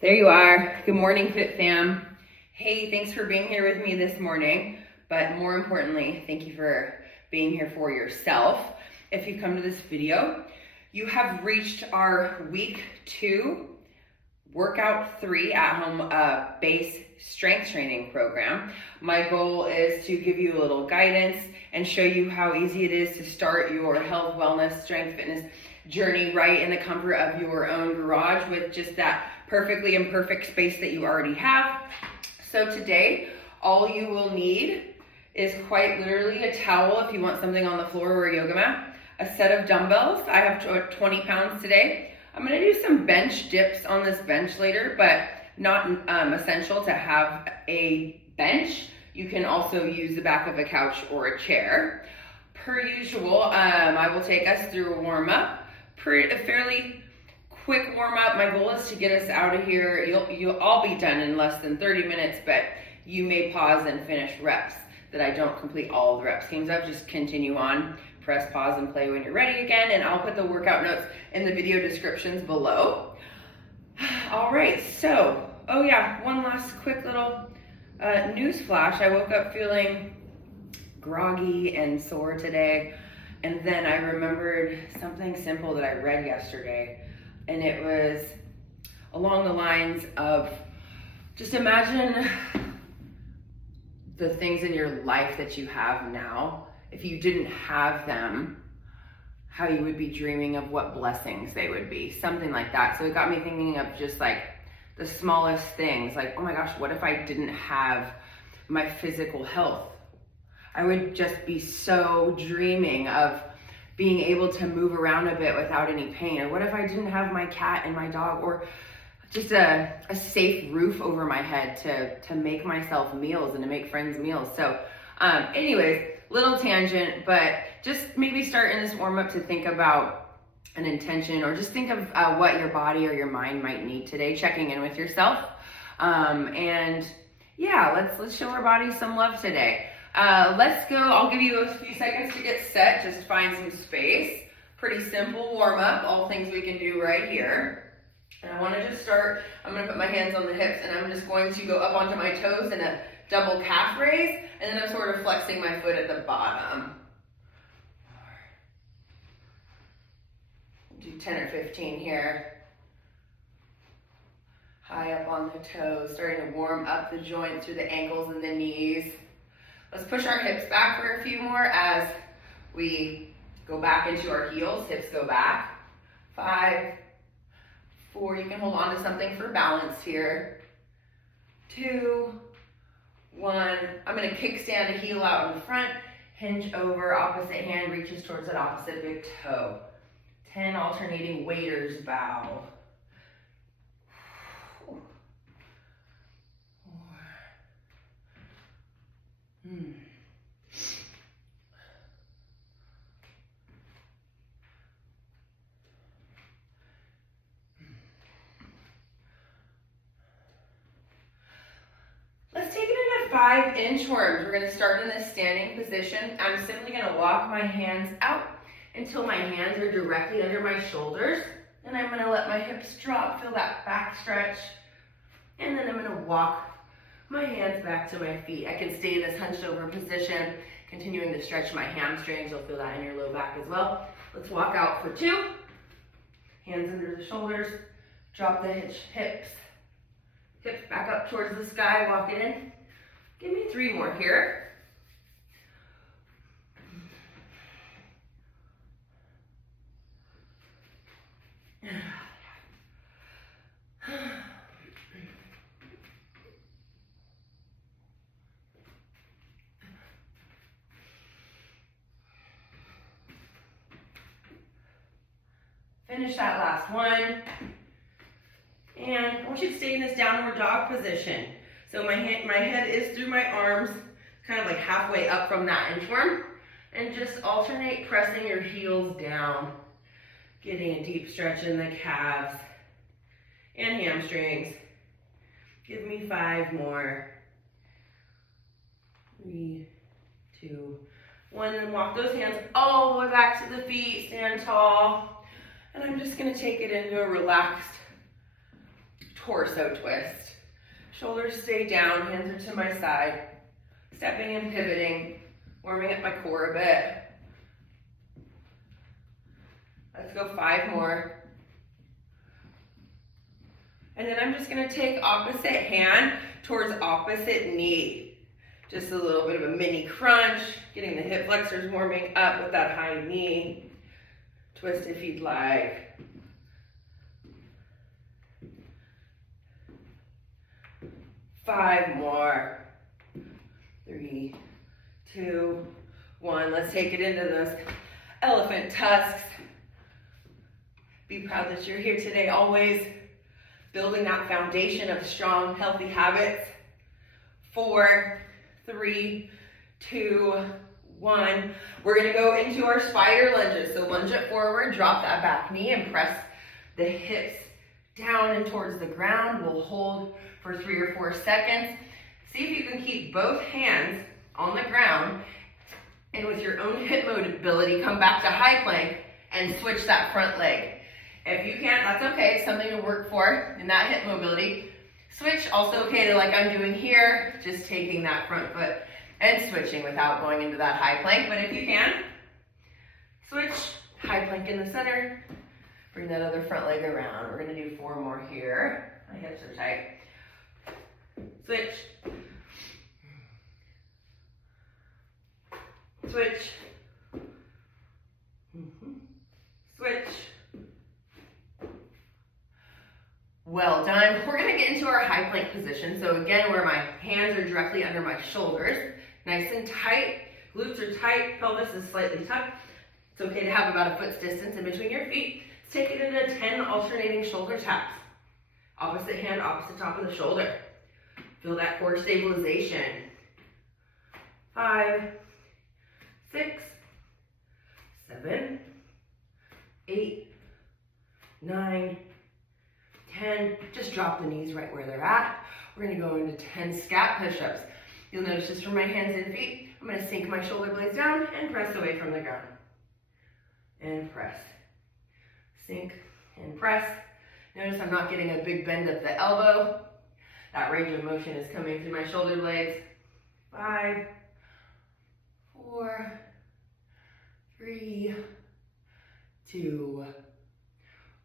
There you are. Good morning, Fit Fam. Hey, thanks for being here with me this morning. But more importantly, thank you for being here for yourself. If you've come to this video, you have reached our week 2 workout 3 at-home base strength training program. My goal is to give you a little guidance and show you how easy it is to start your health, wellness, strength, fitness journey right in the comfort of your own garage with just that perfectly imperfect space that you already have. So today, all you will need is quite literally a towel if you want something on the floor or a yoga mat, a set of dumbbells. I have 20 pounds today. I'm gonna do some bench dips on this bench later, but not essential to have a bench. You can also use the back of a couch or a chair. Per usual, I will take us through a warm up. A fairly quick warm up. My goal is to get us out of here. You'll all be done in less than 30 minutes, but you may pause and finish reps that I don't complete all of the rep schemes of. Just continue on, press pause and play when you're ready again, and I'll put the workout notes in the video descriptions below. All right, so, oh yeah, one last quick little news flash. I woke up feeling groggy and sore today, and then I remembered something simple that I read yesterday, and it was along the lines of, just imagine the things in your life that you have now. If you didn't have them, how you would be dreaming of what blessings they would be, something like that. So it got me thinking of just like the smallest things, like, oh my gosh, what if I didn't have my physical health? I would just be so dreaming of being able to move around a bit without any pain. Or what if I didn't have my cat and my dog, or just a safe roof over my head to make myself meals and to make friends meals. So anyways, little tangent, but just maybe start in this warm up to think about an intention, or just think of what your body or your mind might need today, checking in with yourself. And yeah, let's show our body some love today. Let's go. I'll give you a few seconds to get set. Just find some space. Pretty simple warm up, all things we can do right here. And I want to just start, I'm going to put my hands on the hips, and I'm just going to go up onto my toes in a double calf raise, and then I'm sort of flexing my foot at the bottom. Do 10 or 15 here. High up on the toes, starting to warm up the joints through the ankles and the knees. Let's push our hips back for a few more as we go back into our heels. Hips go back. 5, 4, you can hold on to something for balance here. 2, 1. I'm going to kickstand a heel out in front, hinge over, opposite hand reaches towards that opposite big toe. 10, alternating waiters bow. 4. Let's take it into 5 inchworms. We're going to start in this standing position. I'm simply going to walk my hands out until my hands are directly under my shoulders. And I'm going to let my hips drop, feel that back stretch. And then I'm going to walk my hands back to my feet. I can stay in this hunched over position, continuing to stretch my hamstrings. You'll feel that in your low back as well. Let's walk out for 2. Hands under the shoulders, drop the hips. Hips back up towards the sky, walk it in. Give me 3 more here. Finish that last one. And I want you to stay in this downward dog position. So my head is through my arms, kind of like halfway up from that inchworm. And just alternate pressing your heels down, getting a deep stretch in the calves and hamstrings. Give me 5 more. 3, 2, 1, and walk those hands all the way back to the feet, stand tall. And I'm just gonna take it into a relaxed torso twist. Shoulders stay down, hands are to my side. Stepping and pivoting, warming up my core a bit. Let's go 5 more. And then I'm just gonna take opposite hand towards opposite knee. Just a little bit of a mini crunch, getting the hip flexors warming up with that high knee. Twist if you'd like. Five more. 3, 2, 1. Let's take it into those elephant tusks. Be proud that you're here today, always building that foundation of strong, healthy habits. 4, 3, 2, 1. We're gonna go into our spider lunges. So lunge it forward, drop that back knee and press the hips down and towards the ground. We'll hold for 3 or 4 seconds. See if you can keep both hands on the ground, and with your own hip mobility, come back to high plank and switch that front leg. If you can't, that's okay, something to work for in that hip mobility. Switch, also okay to like I'm doing here, just taking that front foot and switching without going into that high plank. But if you can, switch, high plank in the center, bring that other front leg around. We're gonna do 4 more here. My hips are tight. Switch. Switch. Switch. Well done. We're gonna get into our high plank position. So again, where my hands are directly under my shoulders, nice and tight. Glutes are tight, pelvis is slightly tucked. It's okay to have about a foot's distance in between your feet. Let's take it into 10 alternating shoulder taps. Opposite hand, opposite top of the shoulder. Feel that core stabilization. 5, 6, 7, 8, 9, 10. Just drop the knees right where they're at. We're gonna go into 10 scat push-ups. You'll notice just from my hands and feet, I'm gonna sink my shoulder blades down and press away from the ground. And press. Sink and press. Notice I'm not getting a big bend at the elbow. That range of motion is coming through my shoulder blades. 5, 4, 3, 2,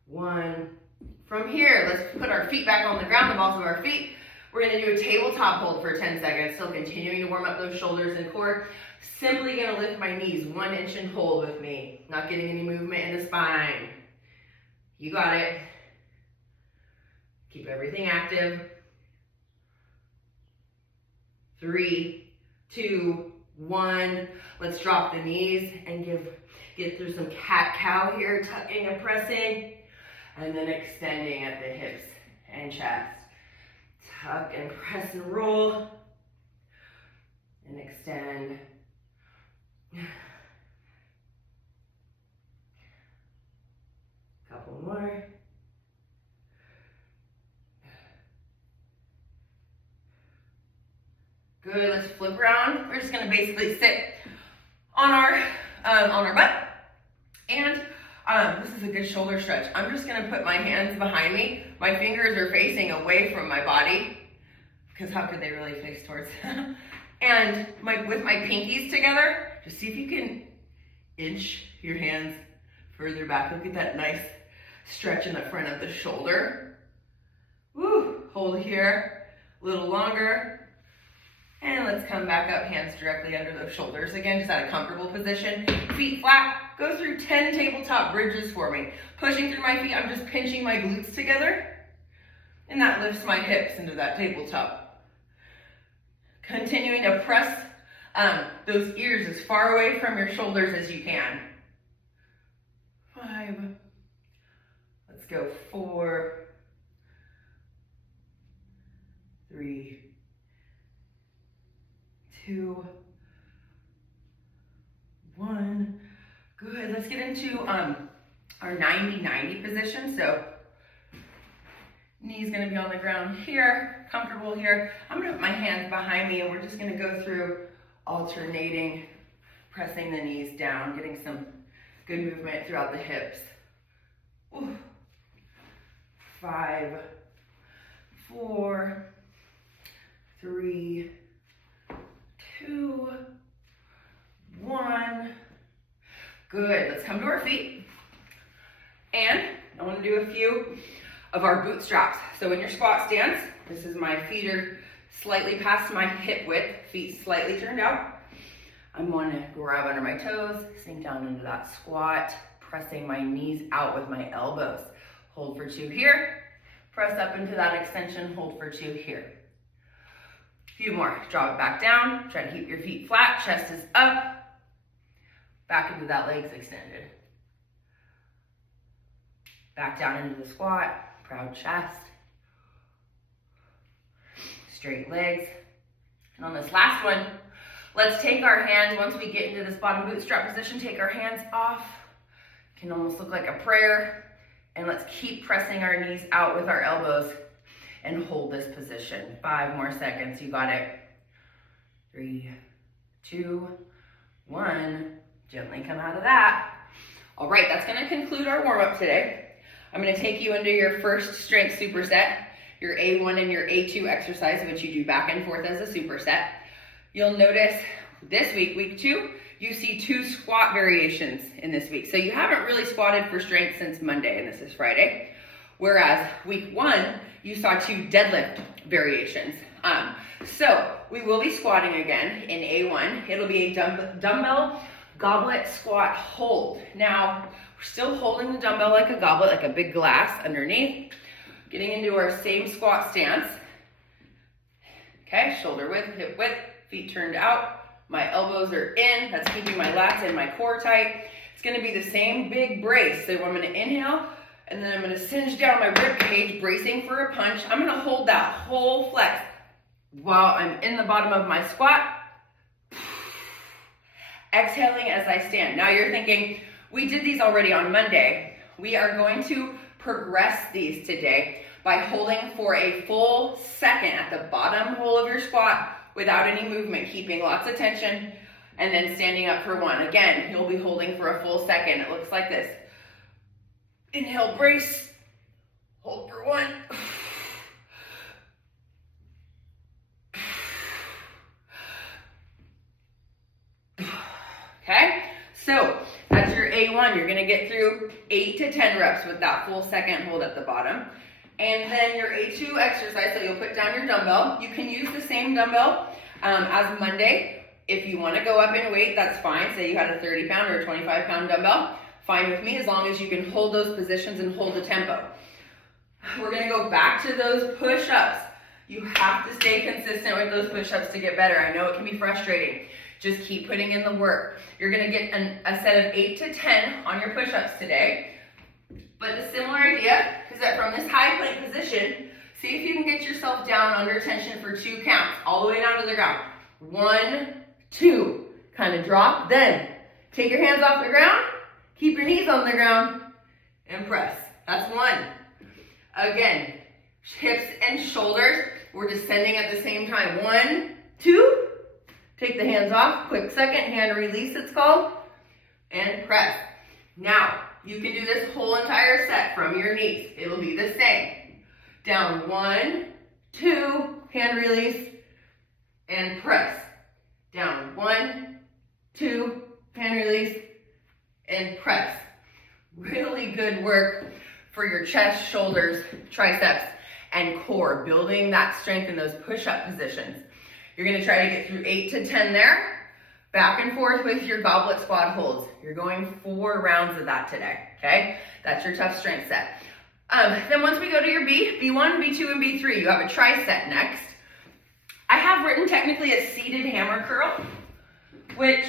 1. From here, let's put our feet back on the ground, the balls of our feet. We're gonna do a tabletop hold for 10 seconds, still continuing to warm up those shoulders and core. Simply gonna lift my knees 1 inch and hold with me. Not getting any movement in the spine. You got it. Keep everything active. 3, 2, 1. Let's drop the knees and get through some cat-cow here, tucking and pressing, and then extending at the hips and chest. Tuck and press and roll, and extend. Couple more. Good, let's flip around. We're just gonna basically sit on our butt. And this is a good shoulder stretch. I'm just gonna put my hands behind me. My fingers are facing away from my body, because how could they really face towards? And with my pinkies together, just see if you can inch your hands further back. Look at that nice stretch in the front of the shoulder. Woo, hold here, a little longer. And let's come back up, hands directly under those shoulders. Again, just at a comfortable position. Feet flat. Go through 10 tabletop bridges for me. Pushing through my feet, I'm just pinching my glutes together. And that lifts my hips into that tabletop. Continuing to press those ears as far away from your shoulders as you can. 5. Let's go. 4. 3. 2, 1. Good. Let's get into our 90-90 position. So knee's gonna be on the ground here, comfortable here. I'm gonna put my hands behind me and we're just gonna go through alternating, pressing the knees down, getting some good movement throughout the hips. Ooh. 5, 4, 3, 2, 1. Good. Let's come to our feet. And I want to do a few of our bootstraps. So in your squat stance, this is my feet are slightly past my hip width, feet slightly turned out. I'm going to grab under my toes, sink down into that squat, pressing my knees out with my elbows. Hold for 2 here. Press up into that extension, hold for 2 here. A few more. Drop it back down. Try to keep your feet flat, chest is up. Back into that legs extended. Back down into the squat, proud chest. Straight legs. And on this last one, let's take our hands, once we get into this bottom bootstrap position, take our hands off. It can almost look like a prayer. And let's keep pressing our knees out with our elbows and hold this position. 5 more seconds, you got it. 3, 2, 1. Gently come out of that. All right, that's gonna conclude our warm-up today. I'm gonna take you into your first strength superset, your A1 and your A2 exercise, which you do back and forth as a superset. You'll notice this week, week 2, you see 2 squat variations in this week. So you haven't really squatted for strength since Monday, and this is Friday. Whereas week 1, you saw 2 deadlift variations. So we will be squatting again in A1. It'll be a dumbbell goblet squat hold. Now, we're still holding the dumbbell like a goblet, like a big glass underneath. Getting into our same squat stance. Okay, shoulder width, hip width, feet turned out. My elbows are in. That's keeping my lats and my core tight. It's gonna be the same big brace. So I'm gonna inhale, and then I'm gonna singe down my rib cage, bracing for a punch. I'm gonna hold that whole flex while I'm in the bottom of my squat. Exhaling as I stand. Now you're thinking, we did these already on Monday. We are going to progress these today by holding for a full second at the bottom hole of your squat without any movement, keeping lots of tension, and then standing up for 1. Again, you'll be holding for a full second. It looks like this. Inhale, brace, hold for 1. Okay, so that's your A1. You're gonna get through 8 to 10 reps with that full second hold at the bottom. And then your A2 exercise, so you'll put down your dumbbell. You can use the same dumbbell as Monday. If you wanna go up in weight, that's fine. Say you had a 30-pound or a 25-pound dumbbell, fine with me, as long as you can hold those positions and hold the tempo. We're gonna go back to those push-ups. You have to stay consistent with those push-ups to get better. I know it can be frustrating. Just keep putting in the work. You're gonna get a set of 8 to 10 on your push-ups today. But the similar idea is that from this high plank position, see if you can get yourself down under tension for 2 counts, all the way down to the ground. 1, 2, kind of drop, then take your hands off the ground, keep your knees on the ground, and press. That's 1. Again, hips and shoulders, we're descending at the same time. 1, 2, take the hands off, quick second, hand release it's called, and press. Now, you can do this whole entire set from your knees. It'll be the same. Down 1, 2, hand release, and press. Down 1, 2, hand release, and press. Really good work for your chest, shoulders, triceps, and core, building that strength in those push-up positions. You're gonna try to get through 8 to 10 there. Back and forth with your goblet squat holds. You're going 4 rounds of that today, okay? That's your tough strength set. Then once we go to your B1, B2, and B3, you have a tricep next. I have written technically a seated hammer curl, which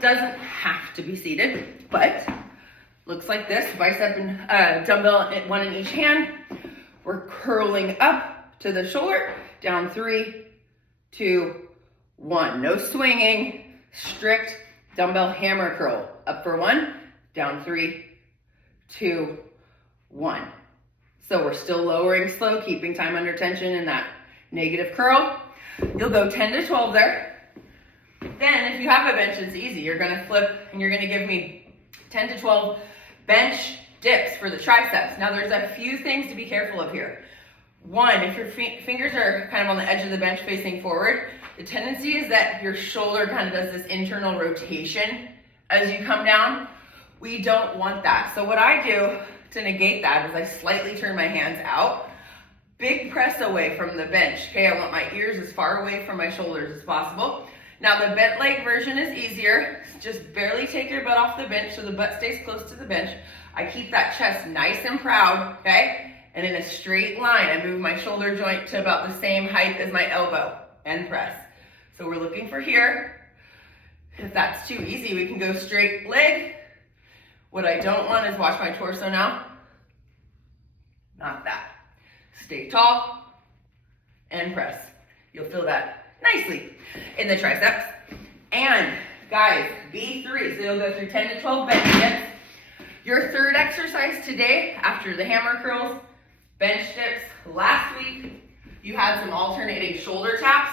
doesn't have to be seated, but looks like this, bicep and dumbbell, 1 in each hand. We're curling up to the shoulder, down 3, 2, 1. No swinging, strict dumbbell hammer curl. Up for 1, down 3, 2, 1. So we're still lowering slow, keeping time under tension in that negative curl. You'll go 10 to 12 there. Then if you have a bench, it's easy. You're gonna flip and you're gonna give me 10 to 12 bench dips for the triceps. Now there's a few things to be careful of here. 1, if your fingers are kind of on the edge of the bench facing forward, the tendency is that your shoulder kind of does this internal rotation as you come down. We don't want that. So what I do to negate that is I slightly turn my hands out, big press away from the bench. Okay, I want my ears as far away from my shoulders as possible. Now the bent leg version is easier. Just barely take your butt off the bench so the butt stays close to the bench. I keep that chest nice and proud, okay? And in a straight line, I move my shoulder joint to about the same height as my elbow and press. So we're looking for here. If that's too easy, we can go straight leg. What I don't want is watch my torso now. Not that. Stay tall and press. You'll feel that nicely in the triceps. And guys, B3, so you'll go through 10 to 12 bench dips. Your third exercise today, after the hammer curls, bench dips, last week, you had some alternating shoulder taps.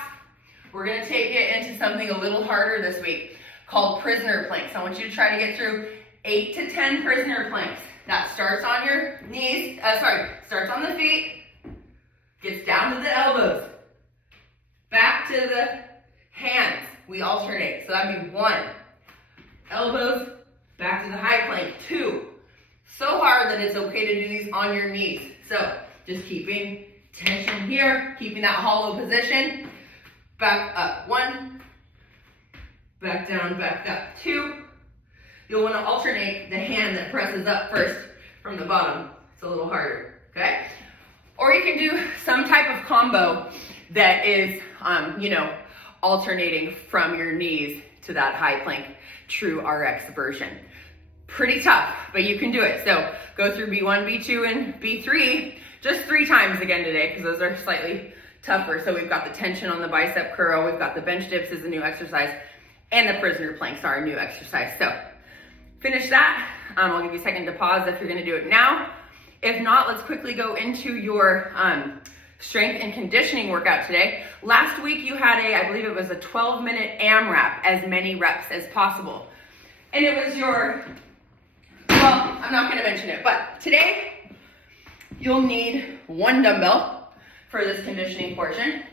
We're gonna take it into something a little harder this week called prisoner planks. I want you to try to get through 8 to 10 prisoner planks. That starts on your knees, starts on the feet, gets down to the elbows, back to the hands. We alternate, so that'd be 1. Elbows, back to the high plank, 2. So hard that it's okay to do these on your knees. So just keeping tension here, keeping that hollow position. Back up, 1. Back down, back up, 2. You'll want to alternate the hand that presses up first from the bottom. It's a little harder, okay? Or you can do some type of combo that is, alternating from your knees to that high plank, true RX version. Pretty tough, but you can do it. So go through B1, B2, and B3 just 3 times again today, because those are slightly tougher. So we've got the tension on the bicep curl, we've got the bench dips as a new exercise, and the prisoner planks are a new exercise. So finish that. I'll give you a second to pause if you're gonna do it now. If not, let's quickly go into your strength and conditioning workout today. Last week you had I believe it was a 12-minute AMRAP, as many reps as possible. And it was I'm not gonna mention it, but today you'll need 1 dumbbell for this conditioning portion.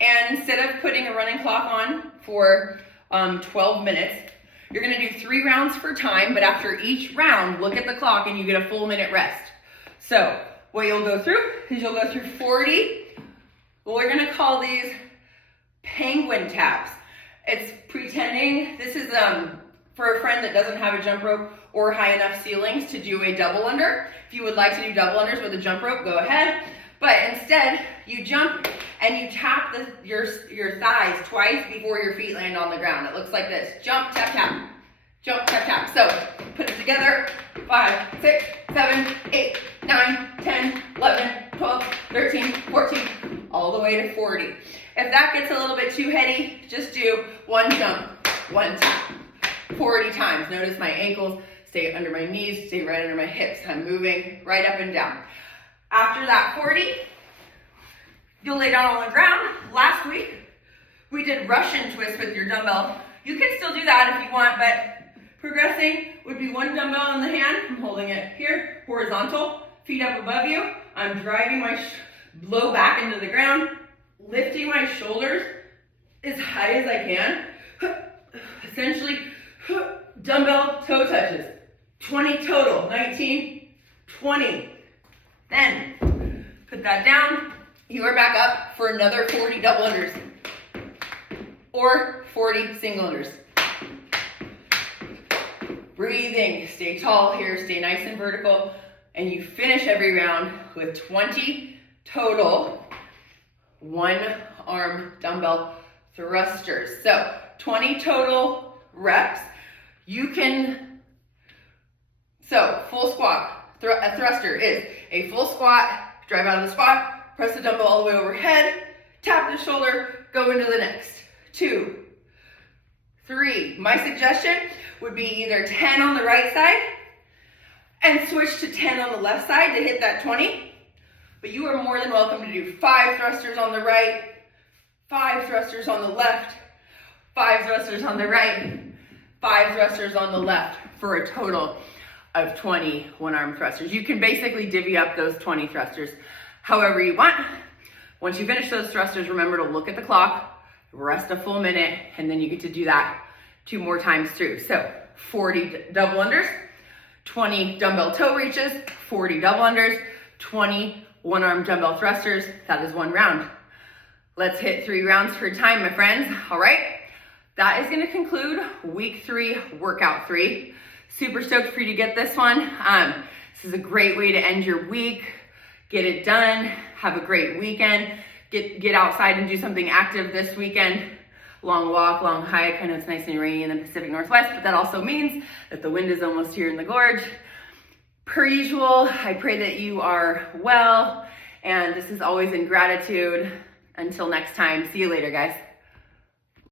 And instead of putting a running clock on for 12 minutes, you're gonna do 3 rounds for time, but after each round, look at the clock and you get a full minute rest. So what you'll go through is you'll go through 40, we're gonna call these Penguine Taps. It's pretending, this is for a friend that doesn't have a jump rope or high enough ceilings to do a double under. If you would like to do double unders with a jump rope, go ahead. But instead, you jump and you tap your thighs twice before your feet land on the ground. It looks like this. Jump, tap, tap. Jump, tap, tap. So put it together. 5, 6, 7, 8, 9, 10, 11, 12, 13, 14, all the way to 40. If that gets a little bit too heady, just do 1 jump, 1 tap, 40 times. Notice my ankles stay under my knees, stay right under my hips. I'm moving right up and down. After that 40, you'll lay down on the ground. Last week, we did Russian twist with your dumbbell. You can still do that if you want, but progressing would be 1 dumbbell in the hand. I'm holding it here, horizontal, feet up above you. I'm driving my low back into the ground, lifting my shoulders as high as I can. Essentially, dumbbell toe touches. 20 total, 19, 20. Then, put that down. You are back up for another 40 double unders. Or 40 single unders. Breathing, stay tall here, stay nice and vertical. And you finish every round with 20 total 1-arm dumbbell thrusters. So 20 total reps. You can, so full squat, a thruster is a full squat, drive out of the squat, press the dumbbell all the way overhead, tap the shoulder, go into the next. 2, 3. My suggestion would be either 10 on the right side and switch to 10 on the left side to hit that 20. But you are more than welcome to do 5 thrusters on the right, 5 thrusters on the left, 5 thrusters on the right, 5 thrusters on the left for a total of 20 1-arm thrusters. You can basically divvy up those 20 thrusters however you want. Once you finish those thrusters, remember to look at the clock, rest a full minute, and then you get to do that 2 more times through. So 40 double unders, 20 dumbbell toe reaches, 40 double unders, 20 one arm dumbbell thrusters. That is 1 round. Let's hit 3 rounds for time, my friends. All right, that is gonna conclude week 3, workout 3. Super stoked for you to get this one. This is a great way to end your week, get it done, have a great weekend, get outside and do something active this weekend. Long walk, long hike. I know it's nice and rainy in the Pacific Northwest, but that also means that the wind is almost here in the gorge. Per usual, I pray that you are well, and this is always in gratitude. Until next time, see you later, guys.